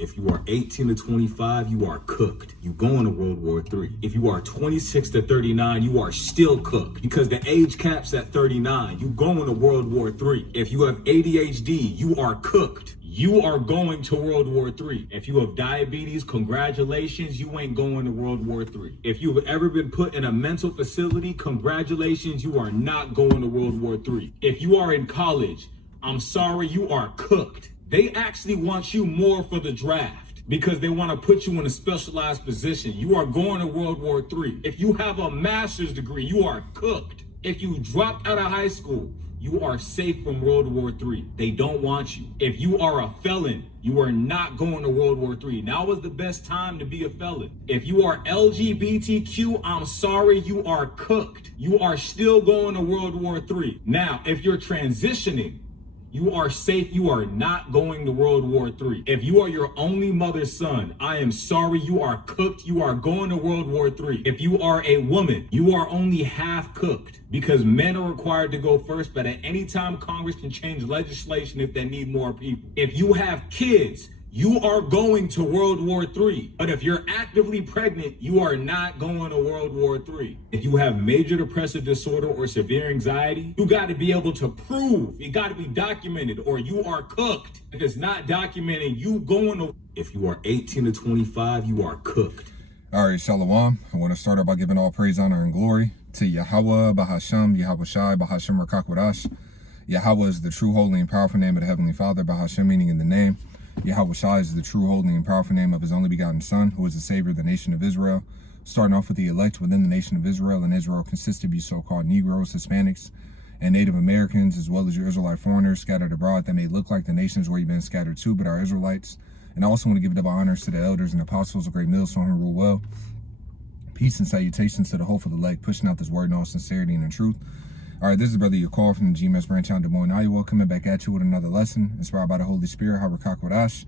If you are 18 to 25, you are cooked. You going to World War III. If you are 26 to 39, you are still cooked because the age cap's at 39. You going to World War III. If you have ADHD, you are cooked. You are going to World War III. If you have diabetes, congratulations, you ain't going to World War III. If you've ever been put in a mental facility, congratulations, you are not going to World War III. If you are in college, I'm sorry, you are cooked. They actually want you more for the draft because they want to put you in a specialized position. You are going to World War III. If you have a master's degree, you are cooked. If you dropped out of high school, you are safe from World War III. They don't want you. If you are a felon, you are not going to World War III. Now is the best time to be a felon. If you are LGBTQ, I'm sorry, you are cooked. You are still going to World War III. Now, if you're transitioning, you are safe. You are not going to World War III. If you are your only mother's son, I am sorry, you are cooked. You are going to World War III. If you are a woman, you are only half cooked because men are required to go first, but at any time, Congress can change legislation if they need more people. If you have kids, you are going to World War III. But if you're actively pregnant, you are not going to World War III. If you have major depressive disorder or severe anxiety, you got to be able to prove, it got to be documented, or you are cooked. If it's not documented, you going to, if you are 18 to 25, you are cooked. All right, Shalom. I want to start out by giving all praise, honor, and glory to Yahweh, Bahasham, Yahweh Shai, Bahasham Rakakwadash. Yahweh is the true, holy, and powerful name of the Heavenly Father. Bahasham meaning in the name. Yahweh Shai is the true, holy, and powerful name of his only begotten Son, who is the Savior of the nation of Israel. Starting off with the elect within the nation of Israel, and Israel consists of you so-called Negroes, Hispanics, and Native Americans, as well as your Israelite foreigners scattered abroad that may look like the nations where you've been scattered to, but are Israelites. And I also want to give double honors to the elders and apostles of Great Millstone who rule well. Peace and salutations to the hopeful elect, pushing out this word in all sincerity and in truth. All right, this is Brother Yakar from the GMS branch out in Des Moines, Iowa, coming back at you with another lesson inspired by the Holy Spirit, Harakakwadash.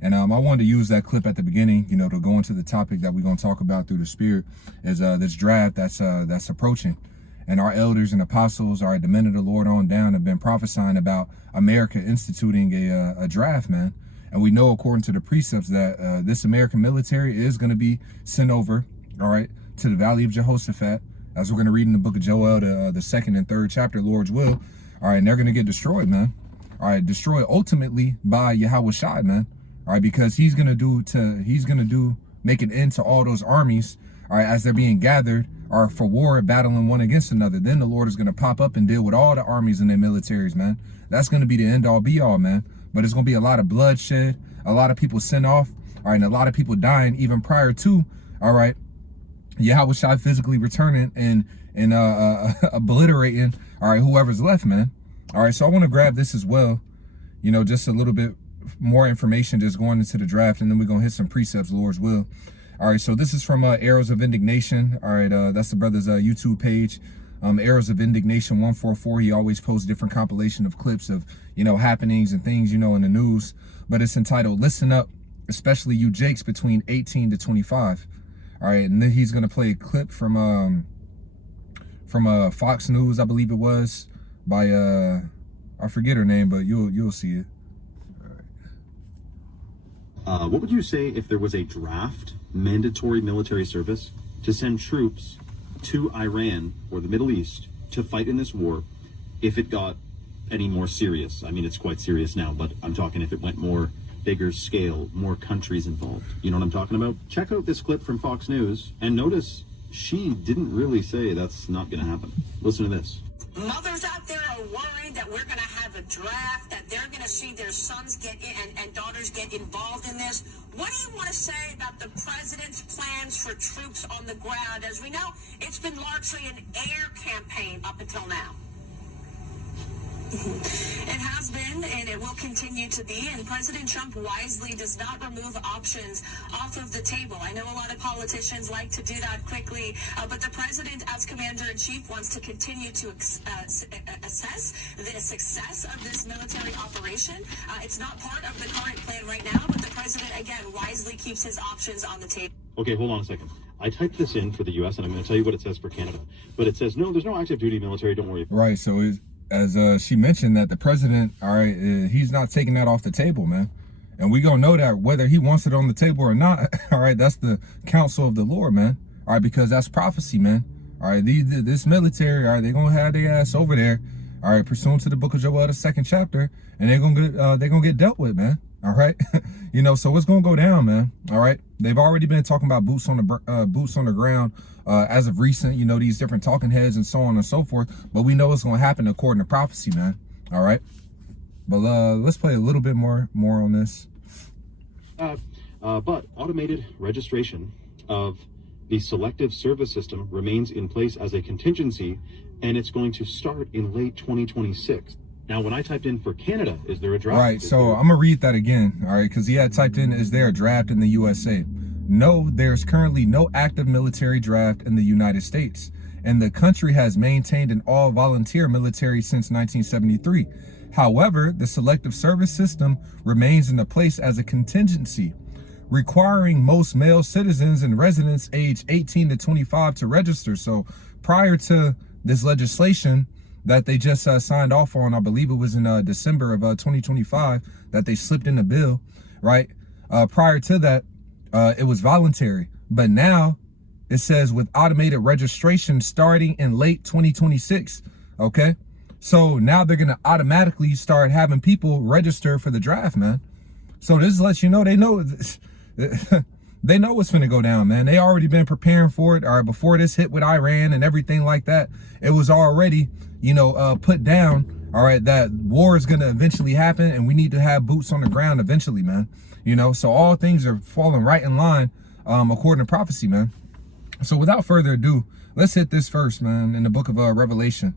And I wanted to use that clip at the beginning, you know, to go into the topic that we're going to talk about through the Spirit, is this draft that's approaching. And our elders and apostles, all right, the men of the Lord on down, have been prophesying about America instituting a draft, man. And we know, according to the precepts, that this American military is going to be sent over, all right, to the Valley of Jehoshaphat, as we're going to read in the book of Joel, the 2nd and 3rd chapter, Lord's will. All right, and they're going to get destroyed, man. All right, destroyed ultimately by Yahweh Shai, man. All right, because he's going to make an end to all those armies, all right, as they're being gathered, or for war, battling one against another. Then the Lord is going to pop up and deal with all the armies and their militaries, man. That's going to be the end all be all, man. But it's going to be a lot of bloodshed, a lot of people sent off, all right, and a lot of people dying even prior to, all right, Yahweh Shai physically returning and obliterating, all right, whoever's left, man. All right, so I want to grab this as well, you know, just a little bit more information just going into the draft, and then we're going to hit some precepts, Lord's will. All right, so this is from Arrows of Indignation. All right, that's the brother's YouTube page, Arrows of Indignation 144. He always posts different compilation of clips of, you know, happenings and things, you know, in the news, but it's entitled, Listen Up, Especially You Jakes Between 18 to 25. All right, and then he's gonna play a clip from Fox News, I believe it was, by I forget her name, but you'll see it. All right. What would you say if there was a draft, mandatory military service to send troops to Iran or the Middle East to fight in this war, if it got any more serious? I mean, it's quite serious now, but I'm talking if it went more bigger scale, more countries involved. You know what I'm talking about? Check out this clip from Fox News and notice she didn't really say that's not going to happen. Listen to this. Mothers out there are worried that we're going to have a draft, that they're going to see their sons get in and daughters get involved in this. What do you want to say about the president's plans for troops on the ground? As we know, it's been largely an air campaign up until now. It has been, and it will continue to be, and President Trump wisely does not remove options off of the table. I know a lot of politicians like to do that quickly, but the president, as commander-in-chief, wants to continue to assess the success of this military operation. It's not part of the current plan right now, but the president, again, wisely keeps his options on the table. Okay, hold on a second. I typed this in for the U.S., and I'm going to tell you what it says for Canada. But it says, no, there's no active duty military, don't worry. Right, so as she mentioned that the president, all right, he's not taking that off the table, man. And we gonna know that whether he wants it on the table or not. All right, that's the counsel of the Lord, man. All right, because that's prophecy, man. All right, this military, all right, they're gonna have their ass over there, all right, pursuant to the book of Joel, the 2nd chapter, and they're gonna get dealt with, man. All right, you know, so what's gonna go down, man? All right, they've already been talking about boots on the ground as of recent, you know, these different talking heads and so on and so forth. But we know what's gonna happen according to prophecy, man. All right, but let's play a little bit more on this. But automated registration of the selective service system remains in place as a contingency, and it's going to start in late 2026. Now, when I typed in for Canada, is there a draft? All right, so I'm gonna read that again, all right, because he had typed in, is there a draft in the USA? No, there's currently no active military draft in the United States, and the country has maintained an all-volunteer military since 1973. However, the selective service system remains in place as a contingency, requiring most male citizens and residents aged 18 to 25 to register. So prior to this legislation that they just signed off on, I believe it was in December of 2025 that they slipped in the bill, right? Prior to that, it was voluntary. But now it says with automated registration starting in late 2026, okay? So now they're going to automatically start having people register for the draft, man. So this lets you know they know they know what's finna go down, man. They already been preparing for it. All right, before this hit with Iran and everything like that, it was already, you know, put down, all right, that war is gonna eventually happen and we need to have boots on the ground eventually, man. You know, so all things are falling right in line according to prophecy, man. So without further ado, let's hit this first, man, in the book of Revelation.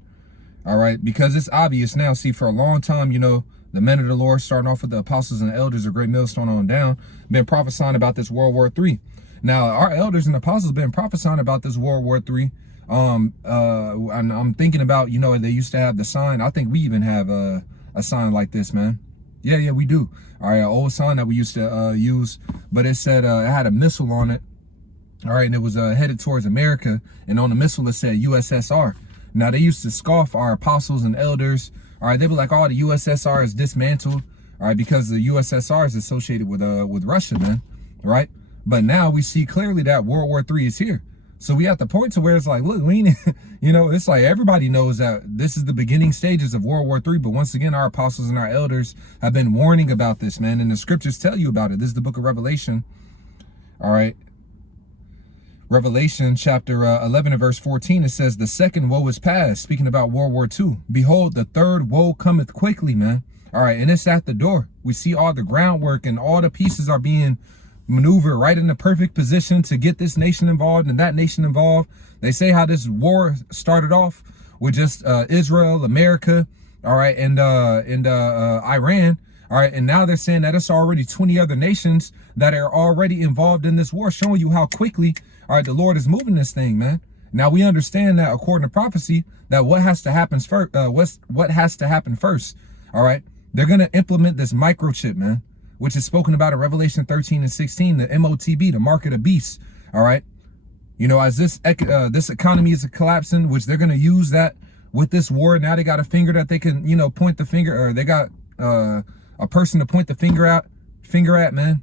All right, because it's obvious now. See, for a long time, you know, the men of the Lord, starting off with the apostles and the elders of Great Millstone on down, been prophesying about this World War III. Now, our elders and apostles been prophesying about this World War III. And I'm thinking about, you know, they used to have the sign. I think we even have a sign like this, man. Yeah, we do. All right, an old sign that we used to use, but it said it had a missile on it. All right, and it was headed towards America, and on the missile it said USSR. Now, they used to scoff our apostles and elders. All right, they were like, oh, the USSR is dismantled, all right, because the USSR is associated with Russia, man, right? But now we see clearly that World War III is here. So we at the point to where it's like, look, we ain't, you know, it's like everybody knows that this is the beginning stages of World War III. But once again, our apostles and our elders have been warning about this, man, and the scriptures tell you about it. This is the book of Revelation, all right? Revelation chapter 11 and verse 14, it says, the second woe is past, speaking about World War II. Behold, the third woe cometh quickly, man. All right, and it's at the door. We see all the groundwork and all the pieces are being maneuvered right in the perfect position to get this nation involved and that nation involved. They say how this war started off with just Israel, America, all right, and Iran. All right, and now they're saying that it's already 20 other nations that are already involved in this war, showing you how quickly, all right, the Lord is moving this thing, man. Now we understand that according to prophecy, that what has to happen first, what has to happen first. All right, they're gonna implement this microchip, man, which is spoken about in Revelation 13 and 16, the MOTB, the mark of the beast. All right, you know, as this economy is collapsing, which they're gonna use that with this war. Now they got a finger that they can, you know, point the finger, or they got a person to point the finger at, man.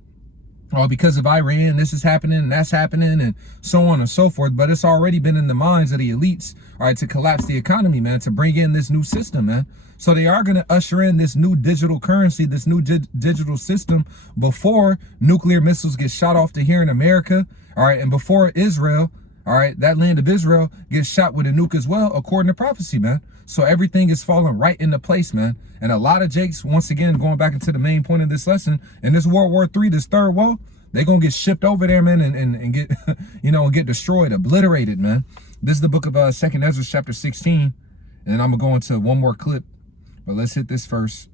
Oh, because of Iran, this is happening and that's happening and so on and so forth. But it's already been in the minds of the elites, all right, to collapse the economy, man, to bring in this new system, man. So they are going to usher in this new digital currency, this new digital system before nuclear missiles get shot off to here in America, all right, and before Israel, all right, that land of Israel gets shot with a nuke as well, according to prophecy, man. So everything is falling right into place, man. And a lot of Jakes, once again, going back into the main point of this lesson, in this World War III, this third woe, they're going to get shipped over there, man, and get, you know, get destroyed, obliterated, man. This is the book of 2nd Ezra chapter 16. And I'm going to go into one more clip. But let's hit this first.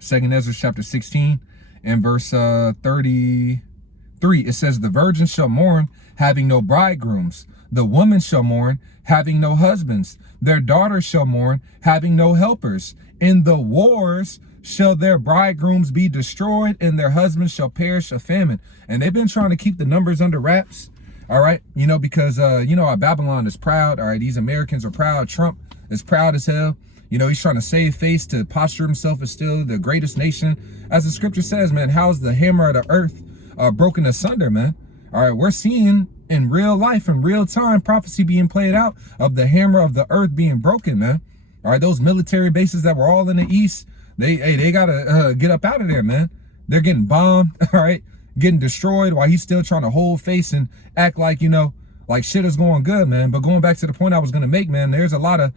2nd Ezra chapter 16 and verse 33. It says, the virgin shall mourn, having no bridegrooms. The woman shall mourn, having no husbands. Their daughters shall mourn, having no helpers. In the wars shall their bridegrooms be destroyed, and their husbands shall perish of famine. And they've been trying to keep the numbers under wraps, all right? You know, because, you know, our Babylon is proud, all right? These Americans are proud. Trump is proud as hell. You know, he's trying to save face to posture himself as still the greatest nation. As the scripture says, man, how's the hammer of the earth broken asunder, man? All right, we're seeing in real life, in real time, prophecy being played out of the hammer of the earth being broken, man. All right, those military bases that were all in the east, they gotta get up out of there, man. They're getting bombed, all right, getting destroyed while he's still trying to hold face and act like, you know, like shit is going good, man. But going back to the point I was gonna make, man, there's a lot of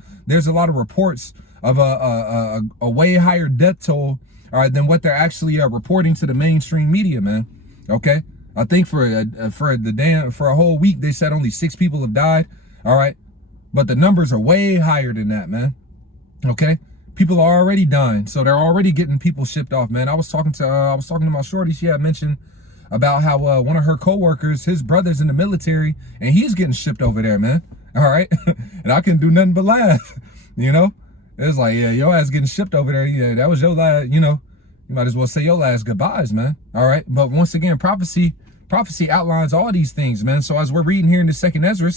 reports of a way higher death toll, all right, than what they're actually reporting to the mainstream media, man. Okay, I think for a whole week they said only 6 people have died, all right, but the numbers are way higher than that, man. Okay, people are already dying, so they're already getting people shipped off, man. I was talking to my shorty. She had mentioned about how one of her coworkers, his brother's in the military, and he's getting shipped over there, man. All right, and I couldn't do nothing but laugh. You know, it was like, yeah, your ass getting shipped over there. Yeah, that was your last. You know, you might as well say your last goodbyes, man. All right, but once again, prophecy outlines all these things, man. So as we're reading here in the 2nd Ezra,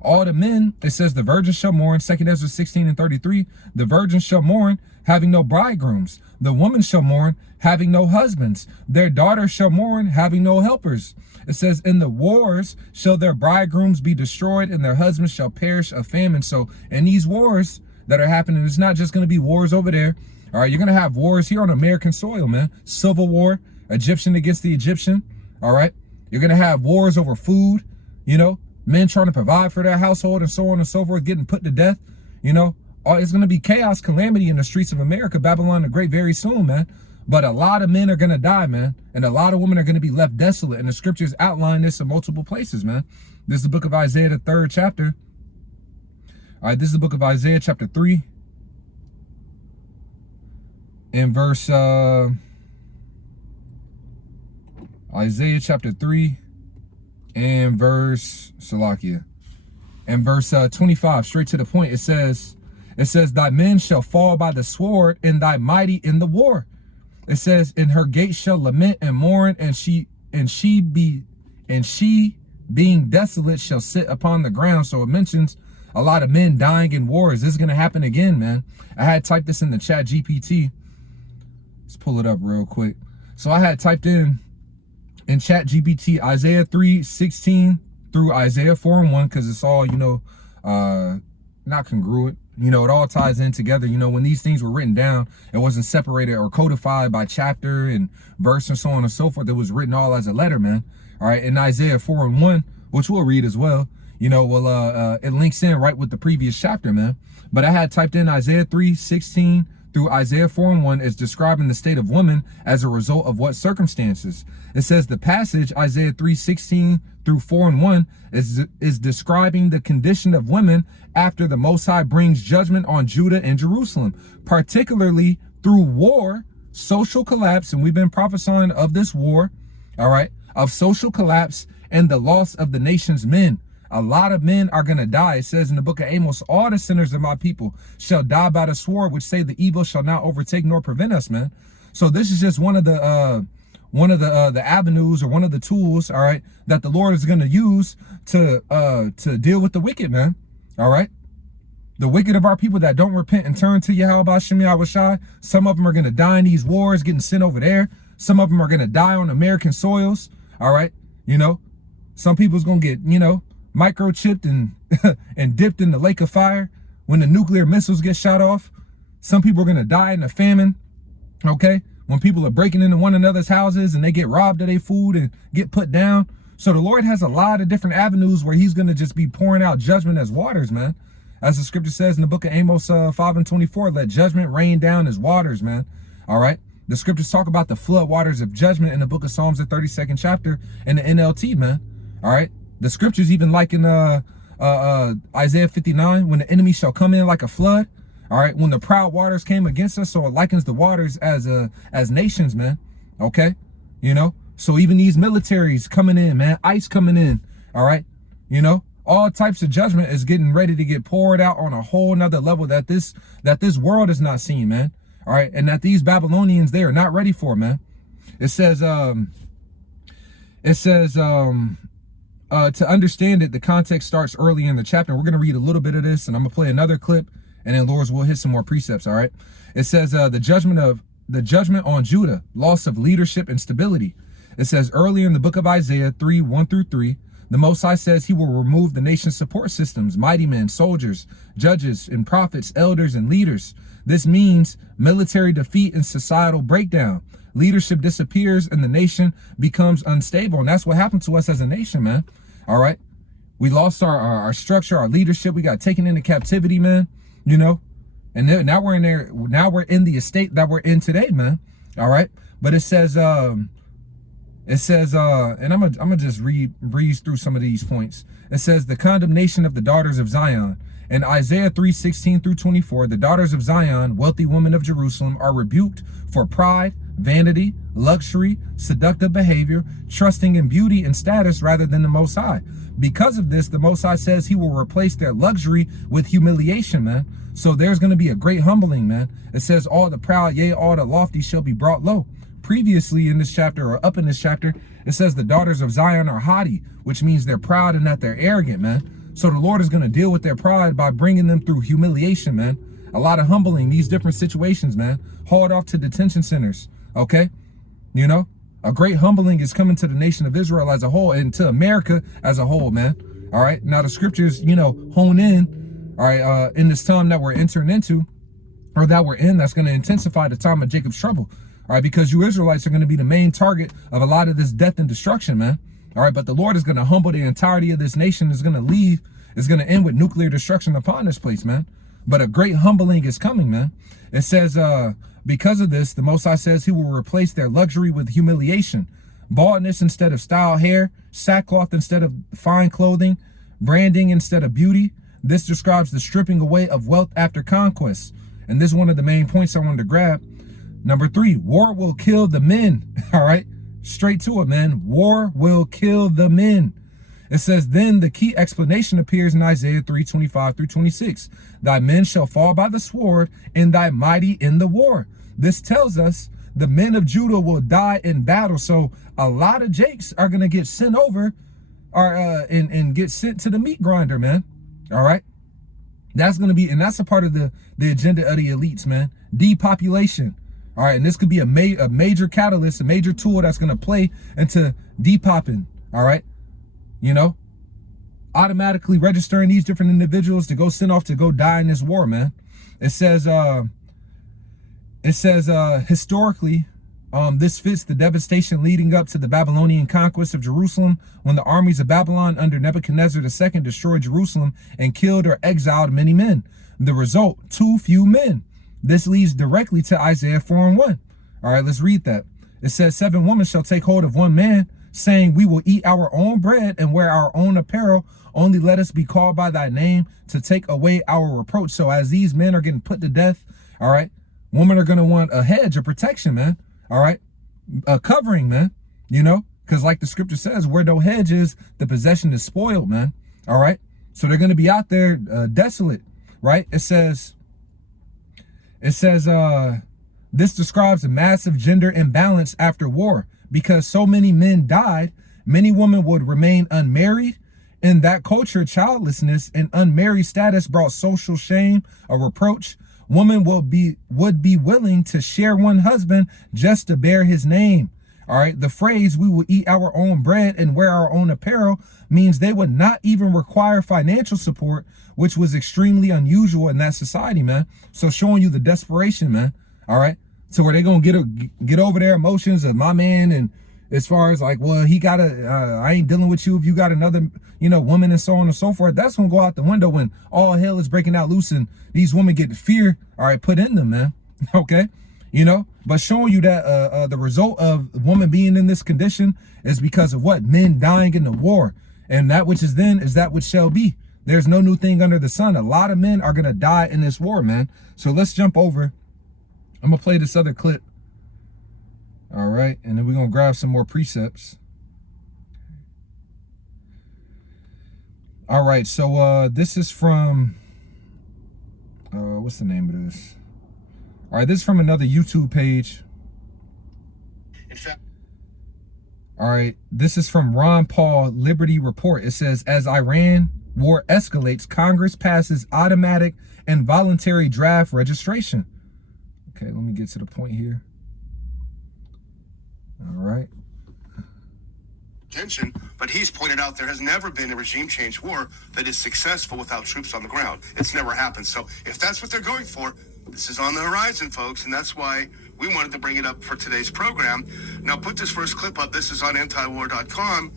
all the men, it says the virgins shall mourn, 2nd Ezra 16:33, the virgins shall mourn, having no bridegrooms. The women shall mourn, having no husbands. Their daughters shall mourn, having no helpers. It says, in the wars shall their bridegrooms be destroyed, and their husbands shall perish of famine. So in these wars that are happening, it's not just going to be wars over there. All right, you're going to have wars here on American soil, man. Civil war, Egyptian against the Egyptian. All right, you're going to have wars over food, you know, men trying to provide for their household and so on and so forth, getting put to death. You know, it's going to be chaos, calamity in the streets of America, Babylon the Great, very soon, man. But a lot of men are going to die, man. And a lot of women are going to be left desolate. And the scriptures outline this in multiple places, man. This is the book of Isaiah, the 3rd chapter. All right, this is the book of Isaiah, chapter 3. In verse, Isaiah chapter 3 and verse, Salakia. And verse 25, straight to the point, it says, thy men shall fall by the sword, and thy mighty in the war. It says, and her gates shall lament and mourn, and she being desolate shall sit upon the ground. So it mentions a lot of men dying in wars. This is going to happen again, man. I had typed this in the chat GPT. Let's pull it up real quick. So I had typed in chat GPT Isaiah 3:16 through Isaiah 4:1, because it's all, you know, not congruent. You know, it all ties in together. You know, when these things were written down, it wasn't separated or codified by chapter and verse and so on and so forth. It was written all as a letter, man. All right, in Isaiah 4:1, which we'll read as well, you know, well, it links in right with the previous chapter, man. But I had typed in Isaiah 3:16 through Isaiah 4:1 is describing the state of women as a result of what circumstances. It says the passage Isaiah 3:16 through 4:1 is describing the condition of women after the Most High brings judgment on Judah and Jerusalem, particularly through war, social collapse, and we've been prophesying of this war, all right, of social collapse and the loss of the nation's men. A lot of men are going to die. It says in the book of Amos, all the sinners of my people shall die by the sword, which say the evil shall not overtake nor prevent us, man. So this is just one of the avenues, or one of the tools, all right, that the Lord is going to use to deal with the wicked, man. All right. The wicked of our people that don't repent and turn to Yahweh Shem Yahushai. Some of them are going to die in these wars, getting sent over there. Some of them are going to die on American soils. All right. You know, some people's going to get, you know, microchipped and and dipped in the lake of fire when the nuclear missiles get shot off. Some people are going to die in a famine. Okay. When people are breaking into one another's houses and they get robbed of their food and get put down. So the Lord has a lot of different avenues where he's going to just be pouring out judgment as waters, man. As the scripture says in the book of Amos 5:24, let judgment rain down as waters, man. All right. The scriptures talk about the flood waters of judgment in the book of Psalms, the 32nd chapter in the NLT, man. All right. The scriptures even like in Isaiah 59, when the enemy shall come in like a flood. All right. When the proud waters came against us. So it likens the waters as nations, man. Okay. You know, so even these militaries coming in, man, ICE coming in. All right. You know, all types of judgment is getting ready to get poured out on a whole nother level that this world is not seeing, man. All right. And that these Babylonians, they are not ready for, man. It says to understand it, the context starts early in the chapter. We're going to read a little bit of this, and I'm going to play another clip, And then Lord's will hit some more precepts, all right? It says the judgment on Judah, loss of leadership and stability. It says earlier in the book of Isaiah 3:1-3, the Most High says he will remove the nation's support systems, mighty men, soldiers, judges, and prophets, elders, and leaders. This means military defeat and societal breakdown. Leadership disappears and the nation becomes unstable. And that's what happened to us as a nation, man. All right. We lost our structure, our leadership. We got taken into captivity, man. You know, and then, now we're in there. Now we're in the estate that we're in today, man. All right. But it says, and I'm gonna just breeze through some of these points. It says the condemnation of the daughters of Zion. In Isaiah 3:16-24, the daughters of Zion, wealthy women of Jerusalem, are rebuked for pride, vanity, luxury, seductive behavior, trusting in beauty and status rather than the Most High. Because of this, the Most High says he will replace their luxury with humiliation, man. So there's going to be a great humbling, man. It says all the proud, yea, all the lofty shall be brought low. Previously in this chapter, or up in this chapter, it says the daughters of Zion are haughty, which means they're proud and that they're arrogant, man. So the Lord is going to deal with their pride by bringing them through humiliation, man. A lot of humbling, these different situations, man. Hauled off to detention centers, okay? You know, a great humbling is coming to the nation of Israel as a whole and to America as a whole, man. All right. Now the scriptures, you know, hone in, all right, in this time that we're entering into, or that we're in, that's going to intensify the time of Jacob's trouble. All right, because you Israelites are going to be the main target of a lot of this death and destruction, man. All right, but the Lord is going to humble the entirety of this nation. Is going to end with nuclear destruction upon this place, man. But a great humbling is coming, man. It says, because of this, the Most High says he will replace their luxury with humiliation, baldness instead of styled hair, sackcloth instead of fine clothing, branding instead of beauty. This describes the stripping away of wealth after conquest. And this is one of the main points I wanted to grab. Number 3, war will kill the men. All right, straight to it, man. War will kill the men. It says, then the key explanation appears in Isaiah 3:25-26. Thy men shall fall by the sword, and thy mighty in the war. This tells us the men of Judah will die in battle. So a lot of Jakes are going to get sent over and get sent to the meat grinder, man. All right. That's going to be, and that's a part of the agenda of the elites, man. Depopulation. All right. And this could be a major catalyst, a major tool that's going to play into depopping. All right. You know, automatically registering these different individuals to go send off to go die in this war, man. It says historically, this fits the devastation leading up to the Babylonian conquest of Jerusalem when the armies of Babylon under Nebuchadnezzar II destroyed Jerusalem and killed or exiled many men. The result, too few men. This leads directly to Isaiah 4:1. All right, let's read that. It says, 7 women shall take hold of one man, saying, we will eat our own bread and wear our own apparel. Only let us be called by thy name to take away our reproach. So as these men are getting put to death, all right, women are going to want a hedge of protection, man. All right, a covering, man, you know, because like the scripture says, where no hedge is, the possession is spoiled, man. All right, so they're going to be out there desolate, right? It says, this describes a massive gender imbalance after war. Because so many men died, many women would remain unmarried. In that culture, childlessness and unmarried status brought social shame, a reproach. Women would be willing to share one husband just to bear his name. All right. The phrase, we will eat our own bread and wear our own apparel, means they would not even require financial support, which was extremely unusual in that society, man. So showing you the desperation, man. All right. So where they gonna get over their emotions of my man, and as far as like, well, he gotta, I ain't dealing with you if you got another, you know, woman and so on and so forth. That's gonna go out the window when all hell is breaking out loose and these women get fear, all right, put in them, man. Okay, you know, but showing you that the result of woman being in this condition is because of what? Men dying in the war, and that which is then is that which shall be. There's no new thing under the sun. A lot of men are gonna die in this war, man. So let's jump over. I'm going to play this other clip. All right. And then we're going to grab some more precepts. All right. So this is from, what's the name of this? All right. This is from another YouTube page. In fact, all right. This is from Ron Paul Liberty Report. It says, as Iran war escalates, Congress passes automatic and voluntary draft registration. Okay, let me get to the point here. All right. Tension, but he's pointed out there has never been a regime change war that is successful without troops on the ground. It's never happened. So if that's what they're going for, this is on the horizon, folks, and that's why we wanted to bring it up for today's program. Now, put this first clip up. This is on antiwar.com.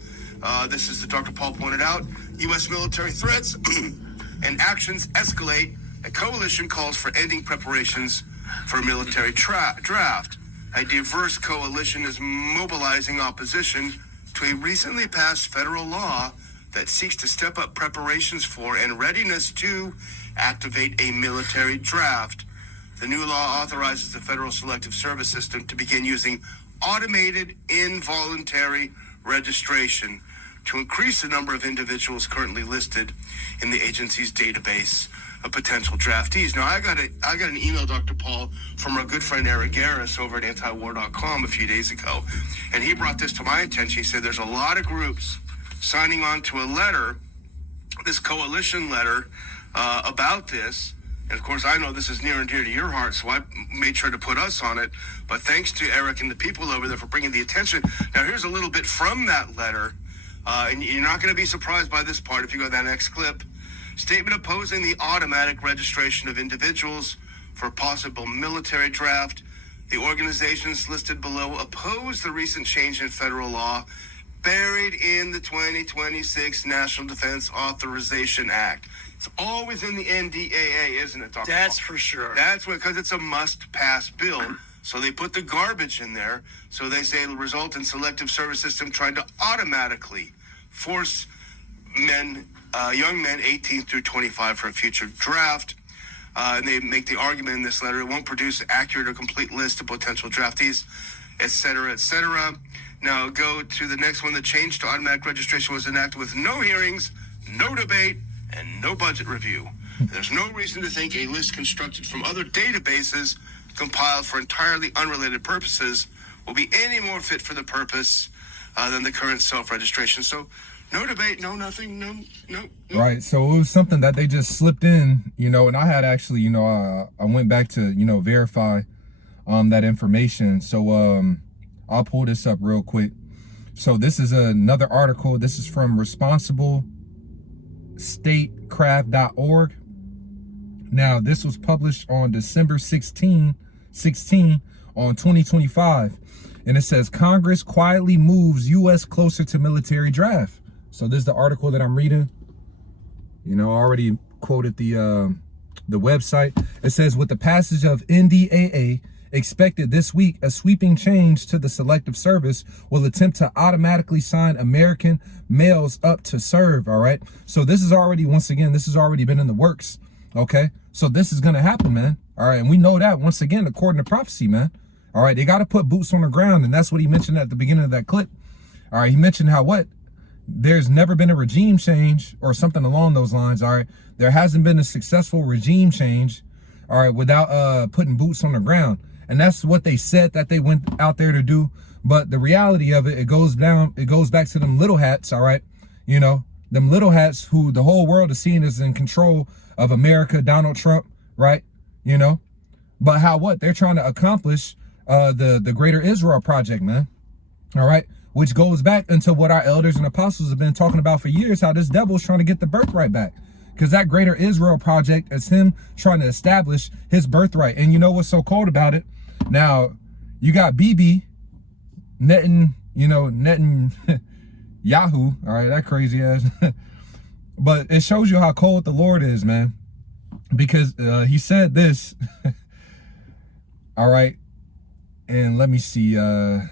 This is the Dr. Paul pointed out. U.S. military threats and actions escalate. A coalition calls for ending preparations for a military draft. A diverse coalition is mobilizing opposition to a recently passed federal law that seeks to step up preparations for and readiness to activate a military draft. The new law authorizes the Federal Selective Service System to begin using automated involuntary registration to increase the number of individuals currently listed in the agency's database of potential draftees. Now, I got an email, Dr. Paul, from our good friend Eric Garris over at antiwar.com a few days ago, and he brought this to my attention. He said there's a lot of groups signing on to a letter, this coalition letter, about this. And of course, I know this is near and dear to your heart, so I made sure to put us on it. But thanks to Eric and the people over there for bringing the attention. Now, here's a little bit from that letter, and you're not going to be surprised by this part if you go to that next clip. Statement opposing the automatic registration of individuals for a possible military draft. The organizations listed below oppose the recent change in federal law buried in the 2026 National Defense Authorization Act. It's always in the NDAA, isn't it, Dr. That's Paul? for sure. That's because it's a must-pass bill. So they put the garbage in there. So they say it'll result in selective service system trying to automatically force young men 18 through 25 for a future draft. And they make the argument in this letter, it won't produce accurate or complete list of potential draftees, et cetera, et cetera. Now go to the next one. The change to automatic registration was enacted with no hearings, no debate, and no budget review. There's no reason to think a list constructed from other databases compiled for entirely unrelated purposes will be any more fit for the purpose than the current self-registration. So no debate, no nothing, no. Right, so it was something that they just slipped in, and I had actually, I went back to, verify that information. So I'll pull this up real quick. So this is another article. This is from responsiblestatecraft.org. Now, this was published on December 16 on 2025. And it says, Congress quietly moves U.S. closer to military draft. So this is the article that I'm reading. I already quoted the website. It says, with the passage of NDAA expected this week, a sweeping change to the Selective Service will attempt to automatically sign American males up to serve. All right. So this is already, once again, this has already been in the works. Okay. So this is going to happen, man. All right. And we know that, once again, according to prophecy, man. All right. They got to put boots on the ground. And that's what he mentioned at the beginning of that clip. All right. He mentioned how there's never been a regime change or something along those lines. All right. There hasn't been a successful regime change. All right. Without putting boots on the ground. And that's what they said that they went out there to do. But the reality of it, it goes back to them little hats. All right. Them little hats who the whole world is seeing as in control of America, Donald Trump. Right. But they're trying to accomplish the Greater Israel Project, man. All right. Which goes back into what our elders and apostles have been talking about for years, how this devil's trying to get the birthright back. Because that Greater Israel Project is him trying to establish his birthright. And you know what's so cold about it? Now, you got BB, Netanyahu, all right, that crazy ass. But it shows you how cold the Lord is, man. Because he said this, all right, and let me see, let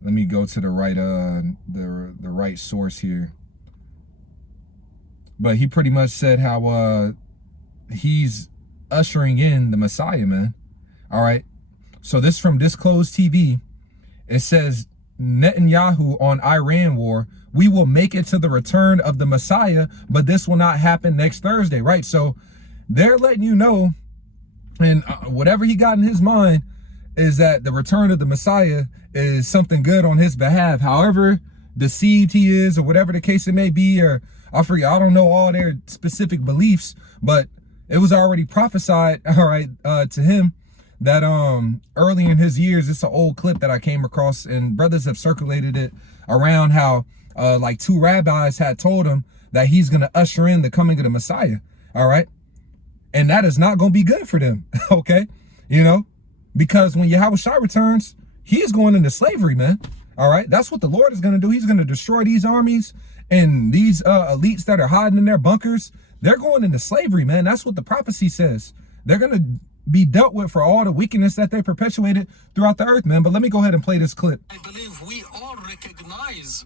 me go to the right, the right source here. But he pretty much said how he's ushering in the Messiah, man. All right. So this from Disclosed TV. It says, Netanyahu on Iran war, we will make it to the return of the Messiah, but this will not happen next Thursday, right? So they're letting you know, and whatever he got in his mind is that the return of the Messiah is something good on his behalf. However, deceived he is, or whatever the case it may be, or I forget, I don't know all their specific beliefs, but it was already prophesied, all right, to him that early in his years, it's an old clip that I came across, and brothers have circulated it around how like 2 rabbis had told him that he's going to usher in the coming of the Messiah, all right? And that is not going to be good for them, okay? You know, because when Yahushua returns, he is going into slavery, man, all right? That's what the Lord is going to do. He's going to destroy these armies and these elites that are hiding in their bunkers. They're going into slavery, man. That's what the prophecy says. They're going to be dealt with for all the wickedness that they perpetuated throughout the earth, man. But let me go ahead and play this clip. I believe we all recognize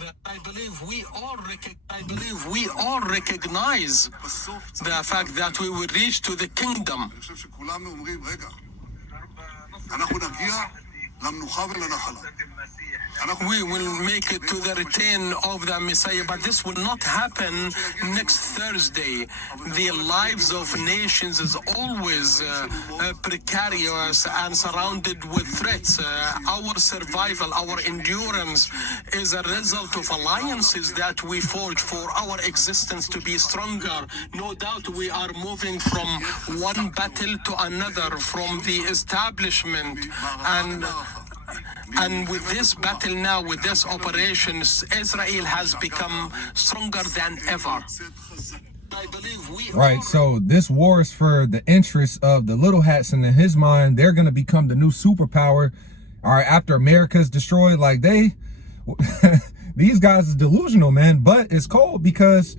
that. I believe we all recognize the fact that we will reach to the kingdom. We will make it to the return of the Messiah, but this will not happen next Thursday. The lives of nations is always precarious and surrounded with threats. Our survival, our endurance is a result of alliances that we forge for our existence to be stronger. No doubt we are moving from one battle to another, from the establishment, and with this battle now, with this operation, Israel has become stronger than ever. I believe Right, so this war is for the interests of the little hats, and in his mind, they're going to become the new superpower. All right, after America's destroyed, like these guys is delusional, man. But it's cold because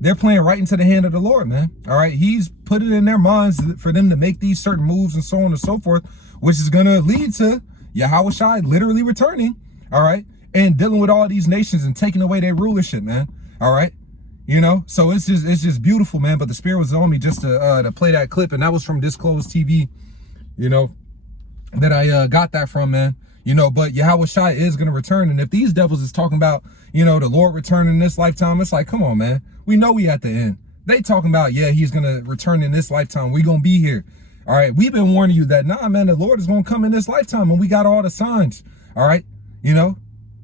they're playing right into the hand of the Lord, man. All right, he's put it in their minds for them to make these certain moves and so on and so forth, which is going to lead to Yahushua literally returning, all right, and dealing with all these nations and taking away their rulership, man. All right, you know, so it's just beautiful, man. But the Spirit was on me just to play that clip, and that was from Disclosed TV, you know, that I got that from, man. You know, but Yahushua is going to return, and if these devils is talking about, you know, the Lord returning in this lifetime, it's like, come on, man. We know we at the end. They talking about, yeah, he's going to return in this lifetime. We going to be here. All right, we've been warning you that, nah, man, the Lord is going to come in this lifetime, and we got all the signs. All right, you know,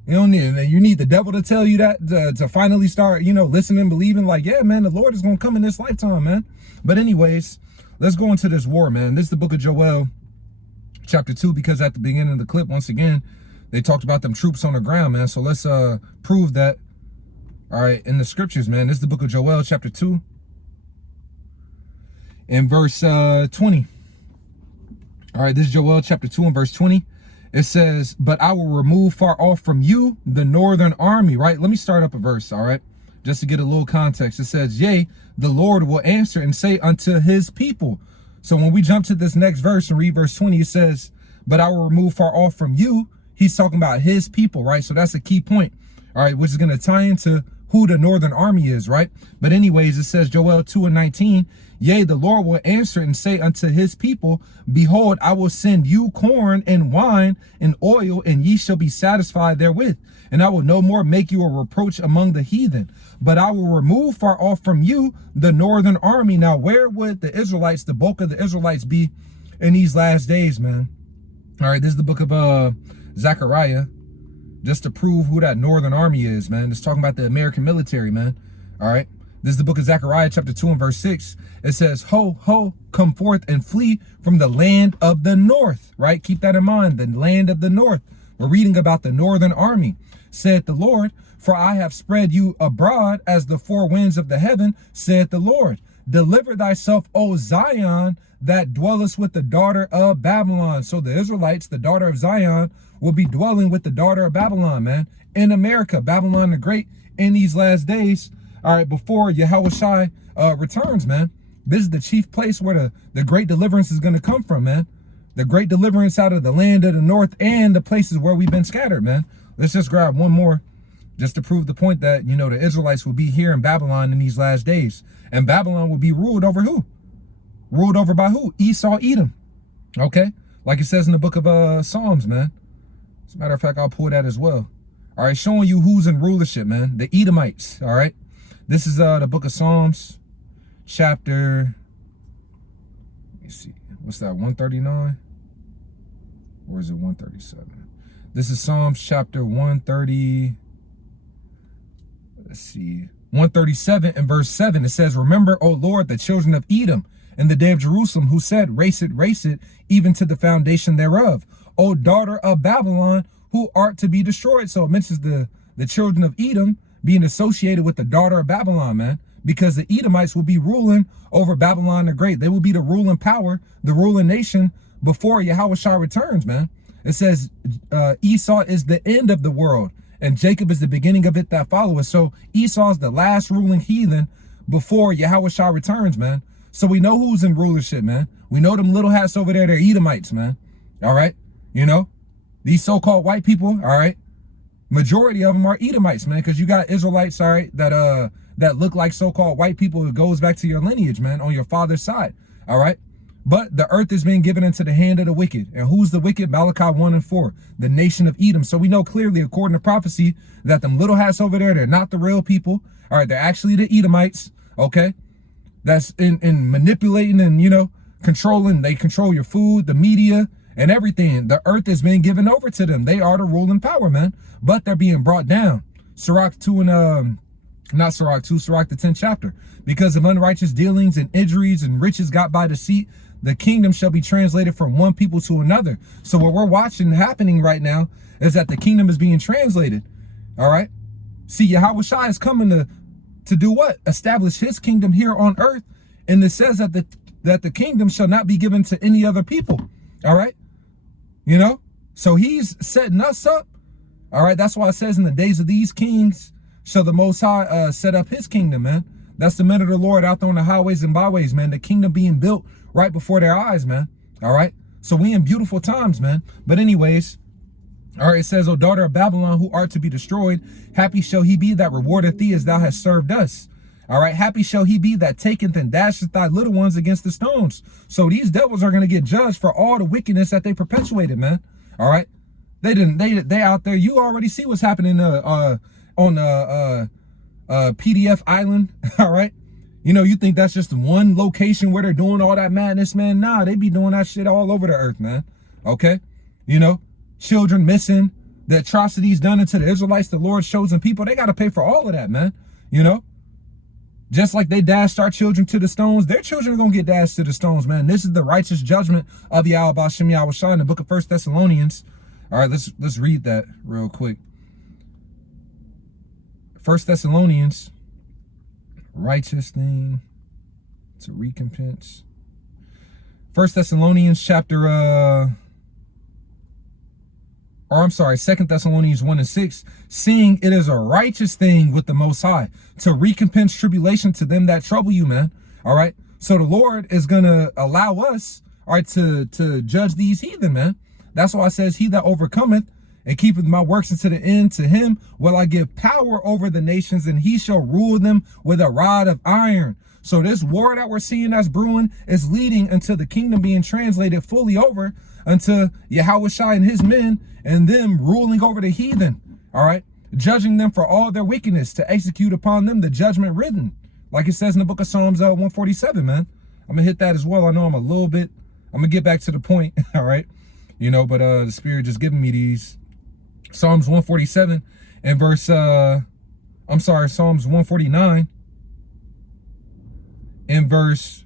you need the devil to tell you that to finally start, you know, listening, believing, like, yeah, man, the Lord is going to come in this lifetime, man. But anyways, let's go into this war, man. This is the book of Joel, chapter 2, because at the beginning of the clip, once again, they talked about them troops on the ground, man. So let's prove that, all right, in the scriptures, man. This is the book of Joel, chapter 2. In verse 20. All right, this is Joel chapter 2 and verse 20. It says, but I will remove far off from you the northern army, right? Let me start up a verse, all right, just to get a little context. It says, yea, the Lord will answer and say unto his people. So when we jump to this next verse and read verse 20, it says, but I will remove far off from you. He's talking about his people, right? So that's a key point, all right, which is going to tie into who the northern army is, right? But anyways, it says Joel 2 and 19, yea, the Lord will answer and say unto his people, behold, I will send you corn and wine and oil, and ye shall be satisfied therewith. And I will no more make you a reproach among the heathen, but I will remove far off from you the northern army. Now, where would the Israelites, the bulk of the Israelites, be in these last days, man? All right, this is the book of Zechariah, just to prove who that northern army is, man. It's talking about the American military, man. All right. This is the book of Zechariah, chapter 2 and verse 6. It says, ho, ho, come forth and flee from the land of the north, right? Keep that in mind, the land of the north. We're reading about the northern army. Said the Lord, for I have spread you abroad as the four winds of the heaven, said the Lord. Deliver thyself, O Zion, that dwellest with the daughter of Babylon. So the Israelites, the daughter of Zion, will be dwelling with the daughter of Babylon, man, in America, Babylon the Great, in these last days. All right, before Yahushua returns, man. This is the chief place where the great deliverance is going to come from, man. The great deliverance out of the land of the north and the places where we've been scattered, man. Let's just grab one more just to prove the point that, you know, the Israelites will be here in Babylon in these last days. And Babylon will be ruled over who? Ruled over by who? Esau, Edom. Okay? Like it says in the book of Psalms, man. As a matter of fact, I'll pull that as well. All right, showing you who's in rulership, man. The Edomites, all right? This is the book of Psalms, chapter, let me see, what's that, 139? Or is it 137? This is Psalms chapter 139. let's see, 137 and verse 7, it says, remember, O Lord, the children of Edom in the day of Jerusalem, who said, race it, even to the foundation thereof. O daughter of Babylon, who art to be destroyed. So it mentions the children of Edom being associated with the daughter of Babylon, man, because the Edomites will be ruling over Babylon the Great. They will be the ruling power, the ruling nation before Yahushua returns, man. It says Esau is the end of the world, and Jacob is the beginning of it that followeth. So Esau is the last ruling heathen before Yahushua returns, man. So we know who's in rulership, man. We know them little hats over there, they're Edomites, man. All right? You know, these so-called white people, all right? Majority of them are Edomites, man, because you got Israelites, all right, that look like so-called white people. It goes back to your lineage, man, on your father's side, all right? But the earth is being given into the hand of the wicked. And who's the wicked? Malachi 1 and 4, the nation of Edom. So we know clearly, according to prophecy, that them little hats over there, they're not the real people. All right, they're actually the Edomites, okay? That's in manipulating and, you know, controlling. They control your food, the media, and everything. The earth is being given over to them. They are the ruling power, man. But they're being brought down. Sirach 2 and, not Sirach 2, Sirach the 10th chapter. Because of unrighteous dealings and injuries and riches got by deceit, the kingdom shall be translated from one people to another. So what we're watching happening right now is that the kingdom is being translated. All right. See, Yahushua is coming to do what? Establish his kingdom here on earth. And it says that the kingdom shall not be given to any other people. All right. You know, so he's setting us up. All right. That's why it says in the days of these kings shall the Most High set up his kingdom, man. That's the men of the Lord out there on the highways and byways, man. The kingdom being built right before their eyes, man. All right. So we in beautiful times, man. But anyways, all right, it says, O daughter of Babylon, who art to be destroyed, happy shall he be that rewardeth thee as thou hast served us. All right. Happy shall he be that taketh and dasheth thy little ones against the stones. So these devils are going to get judged for all the wickedness that they perpetuated, man. All right. They out there. You already see what's happening on PDF Island. All right. You know, you think that's just one location where they're doing all that madness, man. Nah, they be doing that shit all over the earth, man. Okay. You know, children missing, the atrocities done into the Israelites, the Lord's chosen people. They got to pay for all of that, man. You know, just like they dashed our children to the stones, their children are going to get dashed to the stones, man. This is the righteous judgment of Yahweh B'Shem Yahushua in the book of 1 Thessalonians. All right, let's read that real quick. 1 Thessalonians, righteous thing to recompense. 1 Thessalonians chapter 2 Thessalonians 1 and 6, seeing it is a righteous thing with the Most High to recompense tribulation to them that trouble you, man. All right. So the Lord is going to allow us, all right, to judge these heathen, man. That's why it says, he that overcometh and keepeth my works unto the end, to him will I give power over the nations, and he shall rule them with a rod of iron. So this war that we're seeing that's brewing is leading unto the kingdom being translated fully over unto Yahushua and his men, and them ruling over the heathen, all right, judging them for all their wickedness, to execute upon them the judgment written, like it says in the book of Psalms 147, man. I'm gonna hit that as well. I know I'm gonna get back to the point, all right, you know, but the Spirit just giving me these. Psalms 147 and verse, Psalms 149 and verse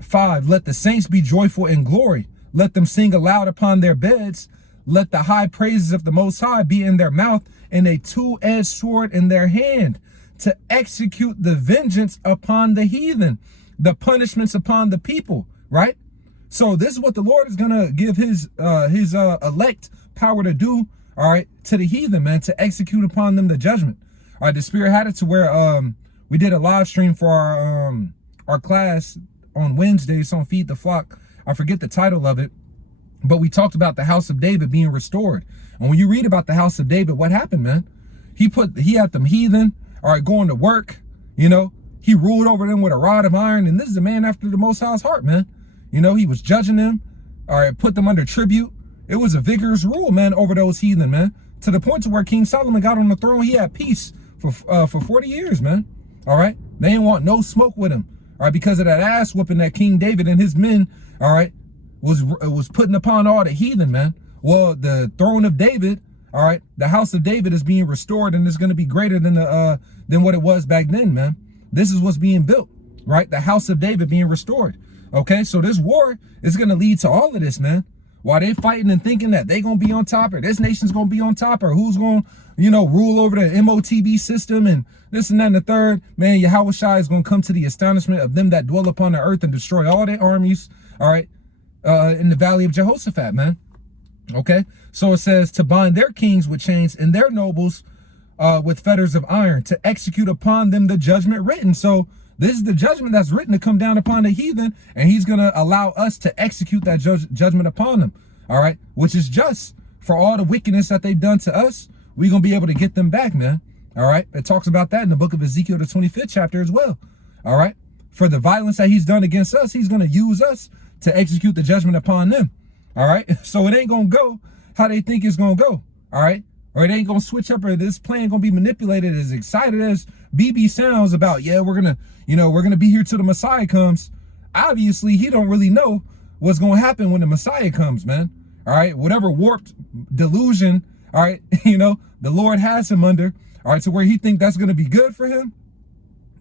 5. Let the saints be joyful in glory. Let them sing aloud upon their beds. Let the high praises of the Most High be in their mouth, and a two-edged sword in their hand, to execute the vengeance upon the heathen, the punishments upon the people, right? So this is what the Lord is going to give his elect power to do, all right, to the heathen, man, to execute upon them the judgment. All right, the Spirit had it to where we did a live stream for our class on Wednesdays on Feed the Flock. I forget the title of it, but we talked about the house of David being restored. And when you read about the house of David, what happened, man? He had them heathen, all right, going to work, you know, he ruled over them with a rod of iron. And this is a man after the Most High's heart, man. You know, he was judging them, all right, put them under tribute. It was a vigorous rule, man, over those heathen, man, to the point to where King Solomon got on the throne. He had peace for 40 years, man. All right. They didn't want no smoke with him. All right. Because of that ass whooping that King David and his men, all right, was putting upon all the heathen, man. Well, the throne of David, All right, the house of David is being restored, and it's going to be greater than what it was back then, man. This is what's being built, right? The house of David being restored. Okay, so this war is going to lead to all of this, man. While they fighting and thinking that they going to be on top, or this nation's going to be on top, or who's going to, you know, rule over the MOTB system and this and that and the third, man, Yahweh Shai is going to come to the astonishment of them that dwell upon the earth and destroy all their armies, all right, in the valley of Jehoshaphat, man. Okay, so it says to bind their kings with chains and their nobles with fetters of iron, to execute upon them the judgment written. So this is the judgment that's written to come down upon the heathen, and he's going to allow us to execute that judgment upon them, all right, which is just for all the wickedness that they've done to us. We're going to be able to get them back, man, all right? It talks about that in the book of Ezekiel, the 25th chapter as well, all right? For the violence that he's done against us, he's going to use us to execute the judgment upon them, all right? So it ain't going to go how they think it's going to go, all right? Or it ain't going to switch up, or this plan going to be manipulated. As excited as BB sounds about, yeah, we're going to, you know, we're going to be here till the Messiah comes. Obviously, he don't really know what's going to happen when the Messiah comes, man. All right, whatever warped delusion, all right, you know, the Lord has him under, all right, to where he think that's going to be good for him.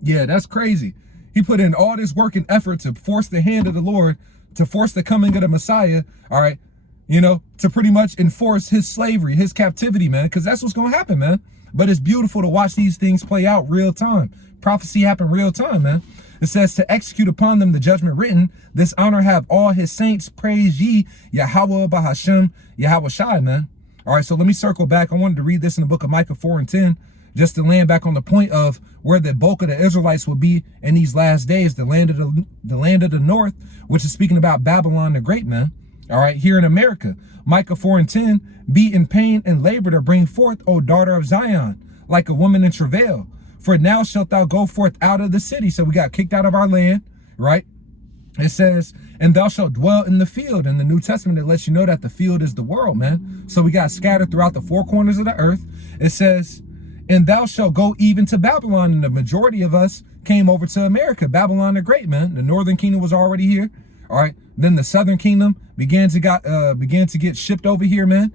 Yeah, that's crazy. He put in all this work and effort to force the hand of the Lord, to force the coming of the Messiah, all right, you know, to pretty much enforce his slavery, his captivity, man, because that's what's going to happen, man. But it's beautiful to watch these things play out real time. Prophecy happen real time, man. It says to execute upon them the judgment written. This honor have all his saints. Praise ye Yahweh Bahashem Yahweh Shai, man. All right, so let me circle back. I wanted to read this in the book of Micah 4 and 10, just to land back on the point of where the bulk of the Israelites will be in these last days, the land of the north, which is speaking about Babylon the Great, man. All right, here in America, Micah 4 and 10, be in pain and labor to bring forth, O daughter of Zion, like a woman in travail. For now shalt thou go forth out of the city. So we got kicked out of our land, right? It says, and thou shalt dwell in the field. In the New Testament, it lets you know that the field is the world, man. So we got scattered throughout the four corners of the earth. It says, and thou shalt go even to Babylon. And the majority of us came over to America, Babylon the Great, man. The northern kingdom was already here. All right. Then the southern kingdom began to get shipped over here, man.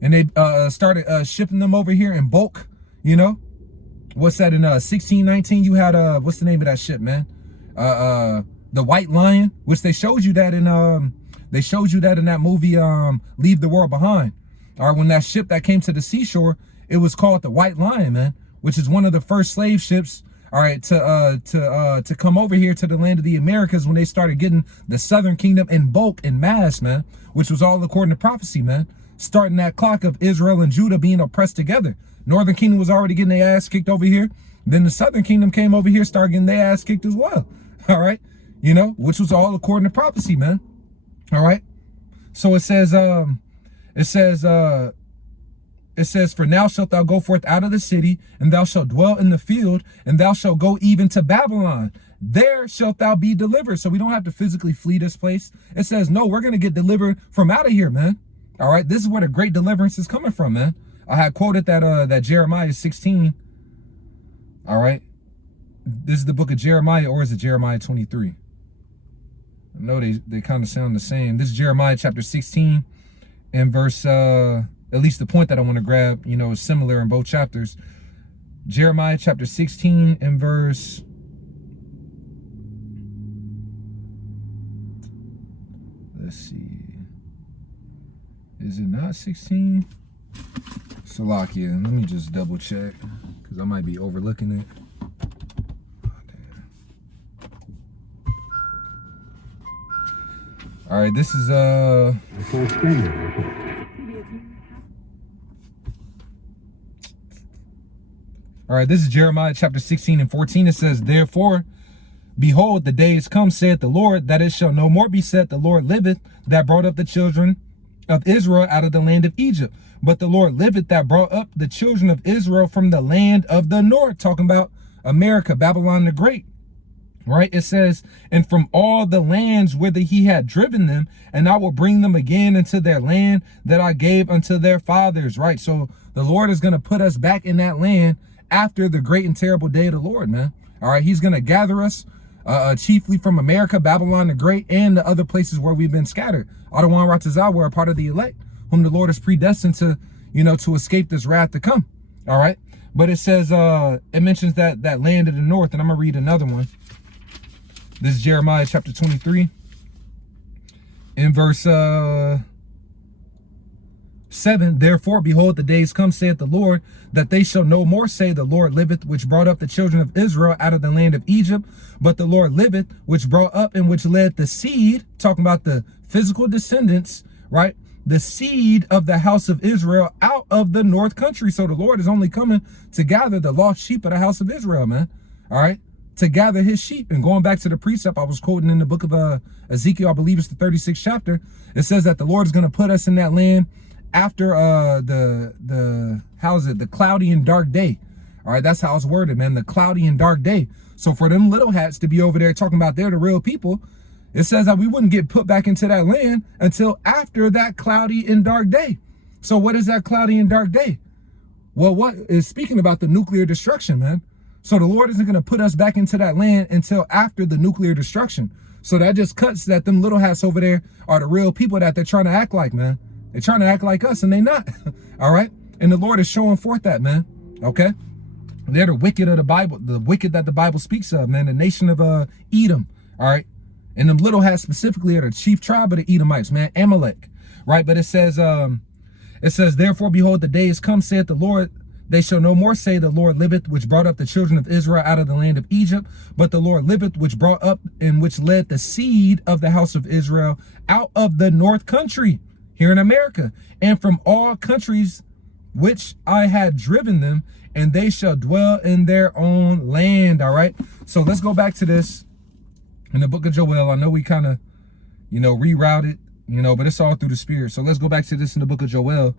And they started shipping them over here in bulk, you know. What's that in 1619? You had what's the name of that ship, man? The White Lion, which they showed you that in that movie Leave the World Behind. Or when that ship that came to the seashore, it was called the White Lion, man, which is one of the first slave ships, all right, to come over here to the land of the Americas when they started getting the southern kingdom in bulk and mass, man, which was all according to prophecy, man, starting that clock of Israel and Judah being oppressed together. Northern kingdom was already getting their ass kicked over here. Then the southern kingdom came over here, started getting their ass kicked as well. All right. You know, which was all according to prophecy, man. All right. So it says, for now shalt thou go forth out of the city, and thou shalt dwell in the field, and thou shalt go even to Babylon. There shalt thou be delivered. So we don't have to physically flee this place. It says, no, we're going to get delivered from out of here, man. All right. This is where the great deliverance is coming from, man. I had quoted that Jeremiah 16. All right. This is the book of Jeremiah, or is it Jeremiah 23? I know they kind of sound the same. This is Jeremiah chapter 16 and verse, at least the point that I want to grab, you know, is similar in both chapters. Jeremiah chapter 16 and verse, let's see. Is it not 16? Salakia, let me just double check because I might be overlooking it. Oh, damn. All right, this is this is Jeremiah chapter 16 and 14. It says, therefore, behold, the days come, saith the Lord, that it shall no more be said, the Lord liveth, that brought up the children of Israel out of the land of Egypt. But the Lord liveth, that brought up the children of Israel from the land of the north. Talking about America, Babylon the Great. Right? It says, and from all the lands whither he had driven them, and I will bring them again into their land that I gave unto their fathers. Right? So the Lord is going to put us back in that land after the great and terrible day of the Lord, man. All right? He's going to gather us chiefly from America, Babylon the Great, and the other places where we've been scattered. Adawan Ratazah, we're a part of the elect, whom the Lord is predestined to, you know, to escape this wrath to come. All right. But it says, it mentions that land of the north, and I'm going to read another one. This is Jeremiah chapter 23 in verse 7. Therefore, behold, the days come, saith the Lord, that they shall no more say, the Lord liveth, which brought up the children of Israel out of the land of Egypt, but the Lord liveth, which brought up and which led the seed, talking about the physical descendants, right? The seed of the house of Israel out of the north country. So the Lord is only coming to gather the lost sheep of the house of Israel, man. All right. To gather his sheep. And going back to the precept I was quoting in the book of Ezekiel, I believe it's the 36th chapter. It says that the Lord is going to put us in that land after the cloudy and dark day. All right. That's how it's worded, man. The cloudy and dark day. So for them little hats to be over there talking about they're the real people, it says that we wouldn't get put back into that land until after that cloudy and dark day. So what is that cloudy and dark day? Well, what is speaking about the nuclear destruction, man. So the Lord isn't going to put us back into that land until after the nuclear destruction. So that just cuts that them little hats over there are the real people that they're trying to act like, man. They're trying to act like us and they not. All right. And the Lord is showing forth that, man. Okay. They're the wicked of the Bible, the wicked that the Bible speaks of, man. The nation of Edom. All right. And them little hats specifically are the chief tribe of the Edomites, man, Amalek, right? But it says, therefore, behold, the days come, saith the Lord, they shall no more say, the Lord liveth, which brought up the children of Israel out of the land of Egypt, but the Lord liveth, which brought up and which led the seed of the house of Israel out of the north country, here in America, and from all countries which I had driven them, and they shall dwell in their own land. All right. So let's go back to this. In the book of Joel, I know we kind of, you know, rerouted, you know, but it's all through the Spirit. So let's go back to this in the book of Joel,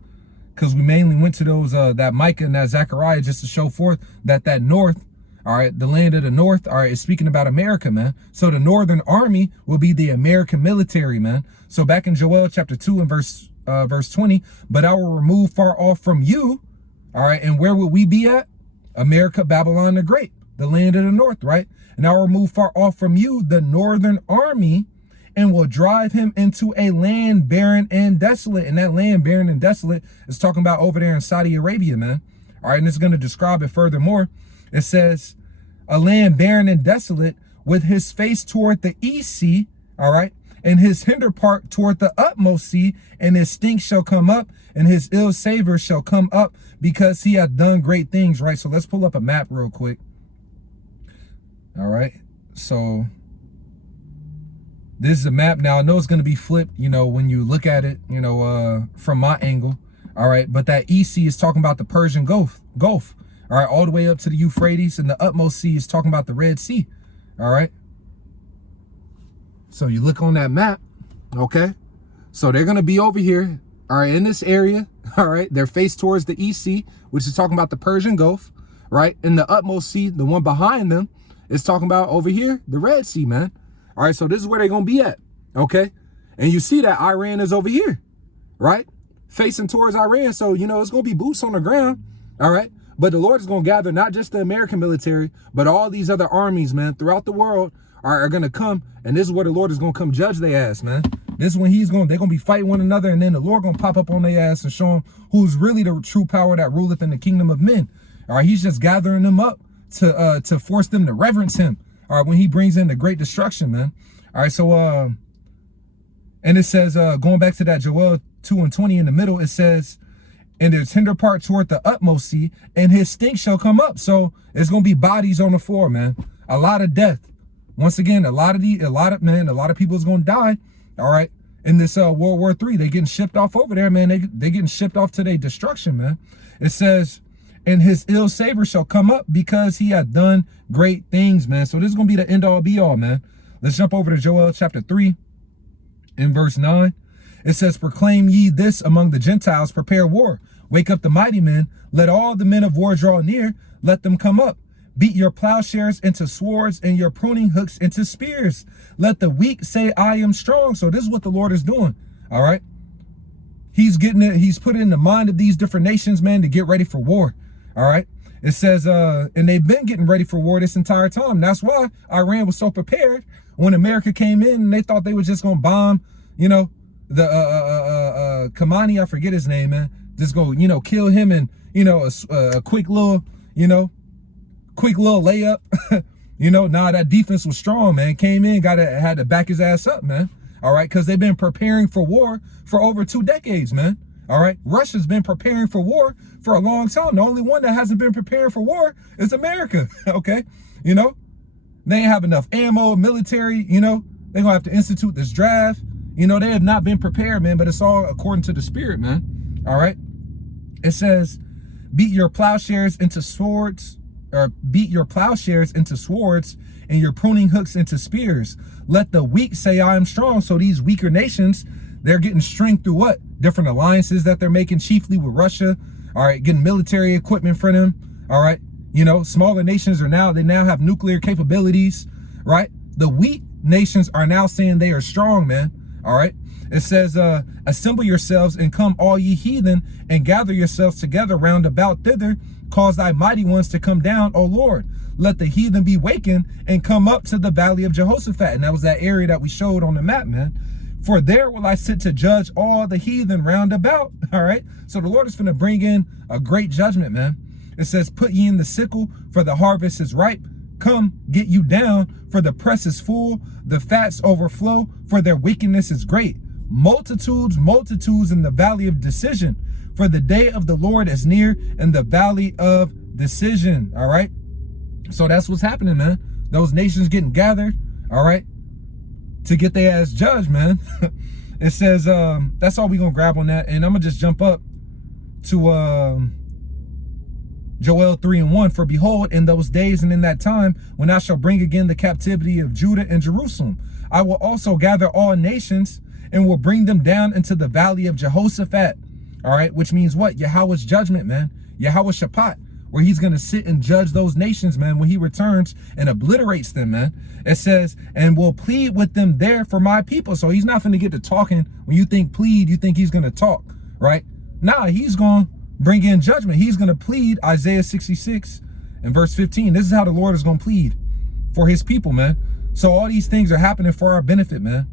because we mainly went to those, that Micah and that Zechariah, just to show forth that north, all right, the land of the north, all right, is speaking about America, man. So the northern army will be the American military, man. So back in Joel chapter 2 and verse 20, but I will remove far off from you, all right, and where will we be at? America, Babylon the Great, the land of the north, right? And I will remove far off from you the northern army, and will drive him into a land barren and desolate. And that land barren and desolate is talking about over there in Saudi Arabia, man. All right, and it's going to describe it furthermore. It says, a land barren and desolate, with his face toward the east sea, all right, and his hinder part toward the utmost sea, and his stink shall come up, and his ill savor shall come up, because he hath done great things, right? So let's pull up a map real quick. All right, so this is a map. Now I know it's going to be flipped, you know, when you look at it, you know, from my angle. All right, but that East Sea is talking about the Persian Gulf. All right, all the way up to the Euphrates, and the utmost sea is talking about the Red Sea. All right. So you look on that map, okay? So they're going to be over here, all right, in this area, all right? They're faced towards the East Sea, which is talking about the Persian Gulf, right? And the utmost sea, the one behind them, is talking about over here, the Red Sea, man. All right, so this is where they're going to be at, okay? And you see that Iran is over here, right? Facing towards Iran. So, you know, it's going to be boots on the ground, all right? But the Lord is going to gather not just the American military, but all these other armies, man, throughout the world are going to come. And this is where the Lord is going to come judge their ass, man. This is when they're going to be fighting one another. And then the Lord going to pop up on their ass and show them who's really the true power that ruleth in the kingdom of men. All right, he's just gathering them up to force them to reverence him. All right, when he brings in the great destruction, man. All right, so, and it says, going back to that Joel 2 and 20 in the middle, it says, and their tender part toward the utmost sea, and his stink shall come up. So it's going to be bodies on the floor, man. A lot of death. Once again, a lot of people is going to die. All right. In this World War III, they getting shipped off over there, man. They getting shipped off to their destruction, man. It says, and his ill savor shall come up, because he hath done great things, man. So this is going to be the end all be all, man. Let's jump over to Joel chapter 3 in verse 9. It says, proclaim ye this among the Gentiles, prepare war. Wake up the mighty men. Let all the men of war draw near. Let them come up. Beat your plowshares into swords and your pruning hooks into spears. Let the weak say, I am strong. So this is what the Lord is doing. All right. He's getting it. He's put it in the mind of these different nations, man, to get ready for war. All right. It says, and they've been getting ready for war this entire time. That's why Iran was so prepared when America came in and they thought they were just going to bomb, you know, the Kamani, I forget his name, man. Just go, you know, kill him and, you know, a quick little, you know, layup. You know, nah, that defense was strong, man. Came in, had to back his ass up, man. All right, because they've been preparing for war for over 2 decades, man. All right, Russia's been preparing for war for a long time. The only one that hasn't been preparing for war is America, okay? You know, they ain't have enough ammo, military, you know. They're going to have to institute this draft. You know, they have not been prepared, man, but it's all according to the spirit, man. All right. It says, beat your plowshares into swords, or beat your plowshares into swords and your pruning hooks into spears. Let the weak say, I am strong. So these weaker nations, they're getting strength through what? Different alliances that they're making, chiefly with Russia. All right. Getting military equipment for them. All right. You know, smaller nations they now have nuclear capabilities, right? The weak nations are now saying they are strong, man. All right. It says, assemble yourselves and come all ye heathen and gather yourselves together round about thither. Cause thy mighty ones to come down, O Lord. Let the heathen be wakened and come up to the valley of Jehoshaphat. And that was that area that we showed on the map, man. For there will I sit to judge all the heathen round about. All right. So the Lord is going to bring in a great judgment, man. It says, put ye in the sickle, for the harvest is ripe. Come, get you down, for the press is full, the fats overflow, for their wickedness is great. Multitudes, multitudes in the valley of decision, for the day of the Lord is near in the valley of decision. All right. So that's what's happening, man. Those nations getting gathered, all right, to get their ass judged, man. It says, that's all we're going to grab on that. And I'm going to just jump up to Joel 3:1. For behold, in those days and in that time, when I shall bring again the captivity of Judah and Jerusalem, I will also gather all nations and will bring them down into the valley of Jehoshaphat. All right, which means what? Yahweh's judgment, man. Yahweh Shaphat, where he's going to sit and judge those nations, man, when he returns and obliterates them, man. It says, and will plead with them there for my people. So he's not going to get to talking. When you think plead, you think he's going to talk, right? Nah, he's going to bring in judgment. He's going to plead. Isaiah 66 and verse 15. This is how the Lord is going to plead for his people, man. So all these things are happening for our benefit, man.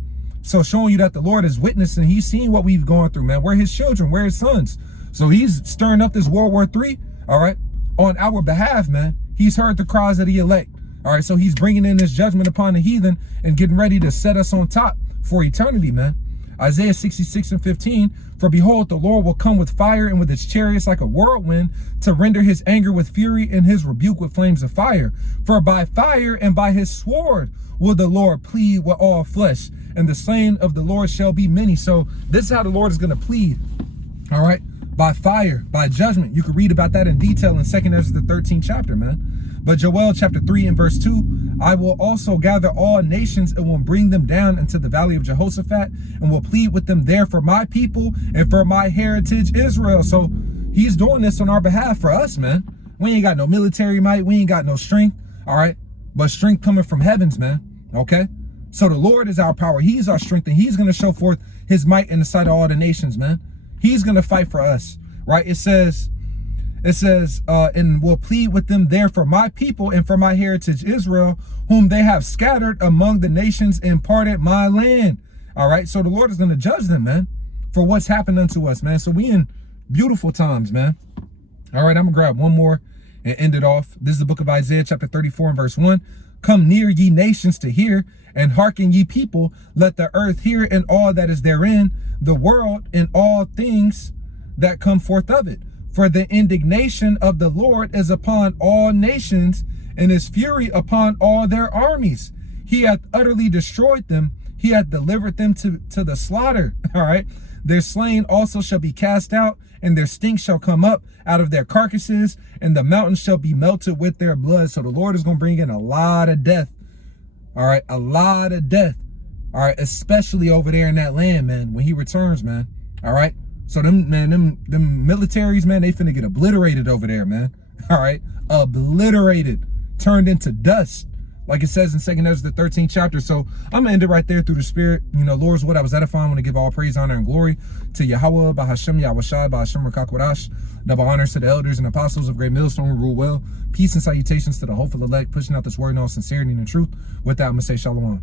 So showing you that the Lord is witnessing, he's seeing what we've gone through, man. We're his children, we're his sons. So he's stirring up this World War III, all right, on our behalf, man. He's heard the cries of the elect, all right. So he's bringing in his judgment upon the heathen and getting ready to set us on top for eternity, man. Isaiah 66 and 15, for behold, the Lord will come with fire and with his chariots like a whirlwind to render his anger with fury and his rebuke with flames of fire. For by fire and by his sword will the Lord plead with all flesh, and the slain of the Lord shall be many. So this is how the Lord is going to plead, all right, by fire, by judgment. You can read about that in detail in 2nd Ezra, the 13th chapter, man. But Joel chapter 3 and verse 2, I will also gather all nations and will bring them down into the valley of Jehoshaphat and will plead with them there for my people and for my heritage Israel. So he's doing this on our behalf for us, man. We ain't got no military might. We ain't got no strength, all right, but strength coming from heavens, man, okay? So the Lord is our power. He's our strength, and he's going to show forth his might in the sight of all the nations, man. He's going to fight for us, right? It says, and will plead with them there for my people and for my heritage Israel, whom they have scattered among the nations and parted my land. All right. So the Lord is going to judge them, man, for what's happened unto us, man. So we in beautiful times, man. All right. I'm gonna grab one more and end it off. This is the book of Isaiah chapter 34 and verse 1. Come near, ye nations, to hear, and hearken, ye people. Let the earth hear and all that is therein, the world and all things that come forth of it. For the indignation of the Lord is upon all nations, and his fury upon all their armies. He hath utterly destroyed them. He hath delivered them to the slaughter. All right. Their slain also shall be cast out, and their stink shall come up out of their carcasses, and the mountains shall be melted with their blood. So the Lord is going to bring in a lot of death. All right. A lot of death. All right. Especially over there in that land, man, when he returns, man. All right. So them militaries, man, they finna get obliterated over there, man. All right. Obliterated. Turned into dust. Like it says in 2nd Ezra, the 13th chapter. So I'm going to end it right there through the spirit. You know, Lord's what I was edifying. I want to give all praise, honor, and glory to Yahweh, Bahashem, Yahushai, Bahashem, Rakakwadash. Double honors to the elders and apostles of Great Millstone who rule well. Peace and salutations to the hopeful elect, pushing out this word in all sincerity and truth. With that, I'm going to say shalom.